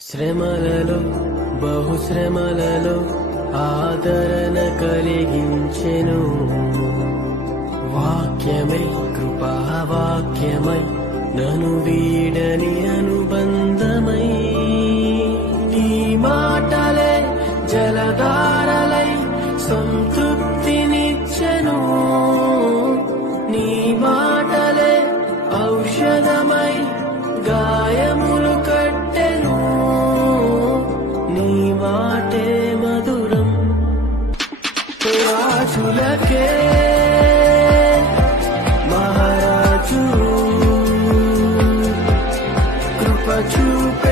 శ్రమలలో బహుశ్రమలలో ఆదరణ కలిగించెను. వాక్యమై కృపావాక్యమై నను వీడని అనుబంధమై నీ మాటలే జలధారలై సంతృప్తినిచ్చెను. నీ మాటలే ఔషధమై గాయములు కట్టెను. నీ మాటే మధురం రాజులకే మహారాజు కృప చూప